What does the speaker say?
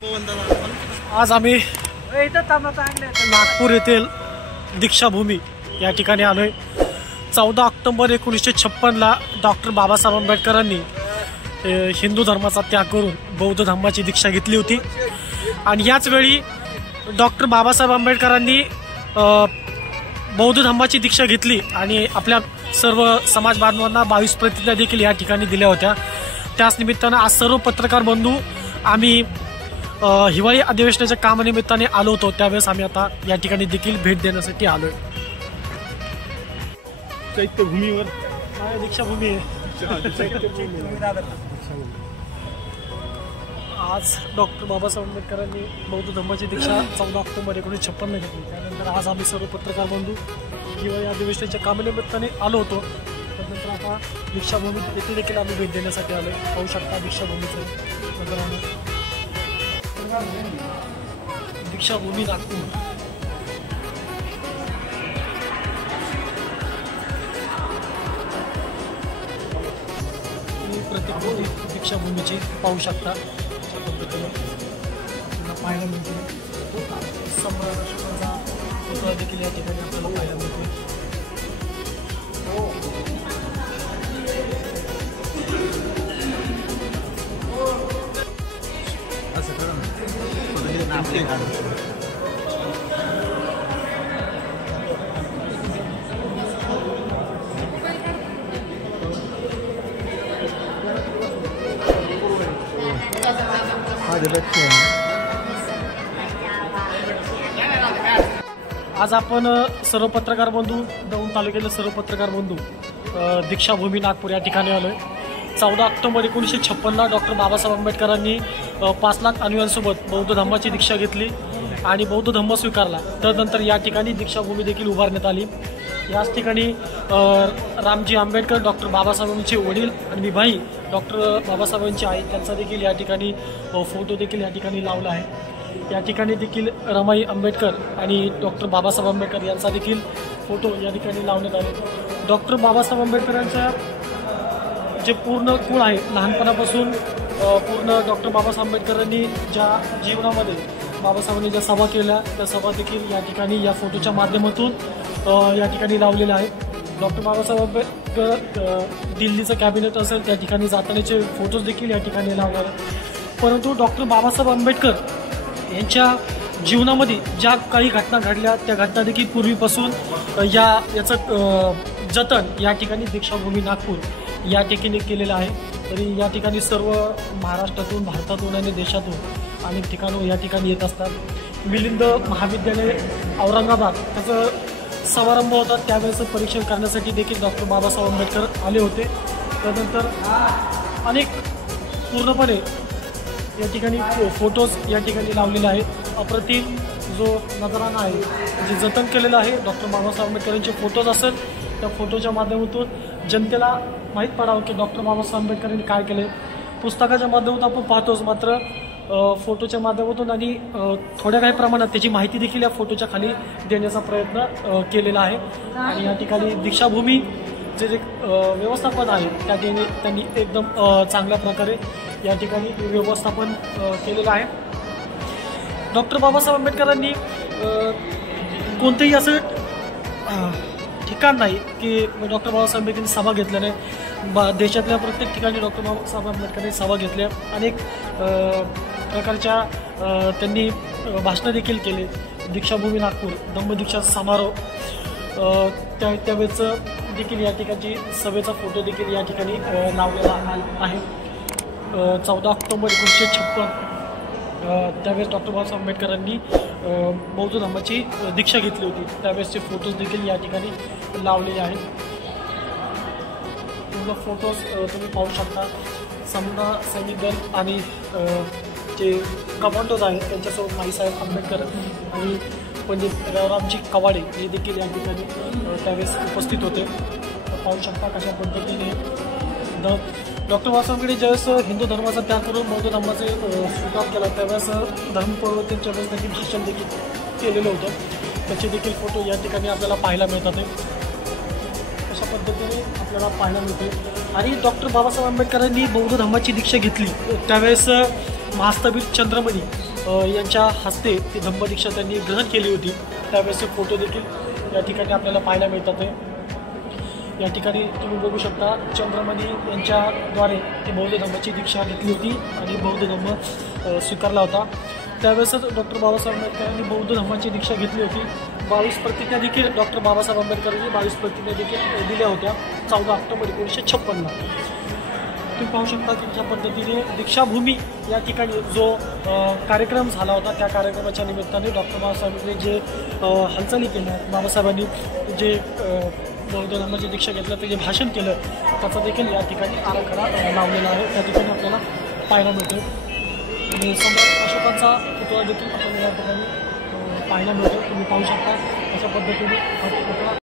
आज आम्ही नागपूर येथील दीक्षाभूमी या ठिकाणी आलोय। 14 ऑक्टोबर 1956ला डॉक्टर बाबासाहेब आंबेडकरांनी हिंदू धर्माचा त्याग करून बौद्ध धर्माची दीक्षा घेतली होती आणि याच वेळी डॉक्टर बाबासाहेब आंबेडकरांनी बौद्ध धर्माची दीक्षा घेतली आणि आपल्या सर्व समाज बांधवांना 22 प्रतिज्ञा देखील या ठिकाणी दिल्या होत्या। त्याच निमित्तानं आज सर्व पत्रकार बंधू आम्ही हिवाळी अधिवेशनाच्या कामानिमित्ताने आलो होतो। त्यावेळेस आम्ही आता या ठिकाणी देखील भेट देण्यासाठी आलोय। चैत्यभूमीवर दीक्षाभूमी आज डॉक्टर बाबासाहेब आंबेडकरांनी बौद्ध धर्माची दीक्षा 14 ऑक्टोबर 1956 घेतली। त्यानंतर आज आम्ही सर्व पत्रकार बंधू हिवाळी अधिवेशनाच्या कामानिमित्ताने आलो होतो। त्यानंतर आता दीक्षाभूमी येथे देखील आम्ही भेट देण्यासाठी आलोय। पाहू शकता दीक्षाभूमीचं दीक्षाभूमी नागपूर। प्रतिकृती दीक्षाभूमीची पाहू शकता। अशा पद्धतीने पाहायला मिळते। सम्राट अशोकाचा पुतळा देखील या ठिकाणी आपल्याला पाहायला मिळतो। आज आपण सर्व पत्रकार बंधू दौंड तालुक्यातील सर्व पत्रकार बंधू दीक्षाभूमी नागपूर या ठिकाणी आलोय। 14 ऑक्टोबर 1956ला डॉक्टर बाबासाहेब आंबेडकरांनी 5 लाख अनुयायांसोबत बौद्ध धर्माची दीक्षा घेतली आणि बौद्ध धर्म स्वीकारला। त्यानंतर या ठिकाणी दीक्षाभूमी देखील उभारण्यात आली। याच ठिकाणी रामजी आंबेडकर डॉक्टर बाबासाहेबांचे वडील आणि विभाई डॉक्टर बाबासाहेबांची आई त्यांचा देखील या ठिकाणी फोटो देखील या ठिकाणी लावला आहे। या ठिकाणी देखील रमाई आंबेडकर आणि डॉक्टर बाबासाहेब आंबेडकर यांचा देखील फोटो या ठिकाणी लावण्यात आले। डॉक्टर बाबासाहेब आंबेडकरांच्या जे पूर्ण कुळ आहे लहानपणापासून पूर्ण डॉक्टर बाबासाहेब आंबेडकरांनी ज्या जीवनामध्ये बाबासाहेबांनी ज्या सभा केल्या त्या सभा देखील या ठिकाणी या फोटोच्या माध्यमातून या ठिकाणी लावलेल्या आहेत। डॉक्टर बाबासाहेब आंबेडकर दिल्लीचं कॅबिनेट असेल त्या ठिकाणी जातानाचे फोटोज देखील या ठिकाणी लावले आहेत। परंतु डॉक्टर बाबासाहेब आंबेडकर यांच्या जीवनामध्ये ज्या काही घटना घडल्या त्या घटना देखील पूर्वीपासून याचं जतन या ठिकाणी दीक्षाभूमी नागपूर या ठिकाणी केलेलं आहे। तरी या ठिकाणी सर्व महाराष्ट्रातून भारतातून आणि देशातून अनेक ठिकाणून या ठिकाणी येत असतात। मिलिंद महाविद्यालय औरंगाबाद त्याचं समारंभ होता त्यावेळेस परीक्षण करण्यासाठी देखील डॉक्टर बाबासाहेब आंबेडकर आले होते। त्यानंतर अनेक पूर्णपणे या ठिकाणी फोटोज या ठिकाणी लावलेले आहेत। अप्रतिम जो नजराना आहे जे जतन केलेलं आहे डॉक्टर बाबासाहेब आंबेडकरांचे फोटोज असेल त्या फोटोच्या माध्यमातून जनतेला माहीत पडावं की डॉक्टर बाबासाहेब आंबेडकरांनी काय केले। पुस्तकाच्या माध्यमातून आपण पाहतोच मात्र फोटोच्या माध्यमातून आणि थोड्या काही प्रमाणात त्याची माहिती देखील या फोटोच्या खाली देण्याचा प्रयत्न केलेला आहे। आणि या ठिकाणी दीक्षाभूमी जे व्यवस्थापन आहे त्या त्यांनी एकदम चांगल्या प्रकारे या ठिकाणी व्यवस्थापन केलेलं आहे। डॉक्टर बाबासाहेब आंबेडकरांनी कोणतेही असं ठिकाण नाही की डॉक्टर बाबासाहेब आंबेडकरांनी सभा घेतल्या नाही। देशातल्या प्रत्येक ठिकाणी डॉक्टर बाबासाहेब आंबेडकरांनी सभा घेतल्या। अनेक प्रकारच्या त्यांनी भाषणं देखील केले। दीक्षाभूमी नागपूर धम्मदीक्षा समारोह त्यावेळेचं देखील या ठिकाणची सभेचा फोटो देखील या ठिकाणी लावलेला आहे। 14 ऑक्टोबर 1956 त्यावेळेस डॉक्टर बाबासाहेब आंबेडकरांनी बौद्ध धर्माची दीक्षा घेतली होती त्यावेळेसचे फोटोज देखील या ठिकाणी लावलेले आहेत। पूर्ण फोटोज तुम्ही पाहू शकता। समता सैनिक दल आणि जे कमांडोज आहेत त्यांच्यासोबत माईसाहेब आंबेडकर आणि पंडित रावरामजी कवाडे हे देखील या ठिकाणी त्यावेळेस उपस्थित होते। पाहू शकता कशा पद्धतीने डॉक्टर बाबासाहेबांकडे ज्यावेळेस हिंदू धर्माचा त्याग करून बौद्ध धर्माचे स्वीकार केला त्यावेळेस धर्मपरिवर्तनच्या वेळेस देखील भाषण देखील केलेलं होतं त्याचे देखील फोटो या ठिकाणी आपल्याला पाहायला मिळतात। अशा पद्धतीने आपल्याला पाहायला मिळते। आणि डॉक्टर बाबासाहेब आंबेडकरांनी बौद्ध धर्माची दीक्षा घेतली त्यावेळेस महास्तवीर चंद्रमणी यांच्या हस्ते ती धम्मदीक्षा त्यांनी ग्रहण केली होती। त्यावेळेस फोटो देखील या ठिकाणी आपल्याला पाहायला मिळतात। या ठिकाणी तुम्ही बघू शकता चंद्रमणी यांच्याद्वारे ती बौद्ध धम्माची दीक्षा घेतली होती आणि बौद्ध धम्म स्वीकारला होता। त्यावेळेसच डॉक्टर बाबासाहेब आंबेडकरांनी बौद्ध धम्माची दीक्षा घेतली होती। 22 प्रतिज्ञा देखील डॉक्टर बाबासाहेब आंबेडकरांनी 22 प्रतिज्ञा देखील दिल्या होत्या 14 ऑक्टोबर 1956ला। तुम्ही पाहू शकता की ज्या पद्धतीने दीक्षाभूमी या ठिकाणी जो कार्यक्रम झाला होता त्या कार्यक्रमाच्या निमित्ताने डॉक्टर बाबासाहेबांनी जे हालचाली केल्या, बाबासाहेबांनी जे बौद्ध धर्माची दीक्षा घेतलं ते जे भाषण केलं त्याचा देखील या ठिकाणी आराखडा लावलेला आहे, त्या ठिकाणी आपल्याला पाहायला मिळतो। आणि सम्राट अशोकांचा पुतळा देखील आपल्याला या ठिकाणी पाहायला मिळतो। तुम्ही पाहू शकता अशा पद्धतीने हा पुतळा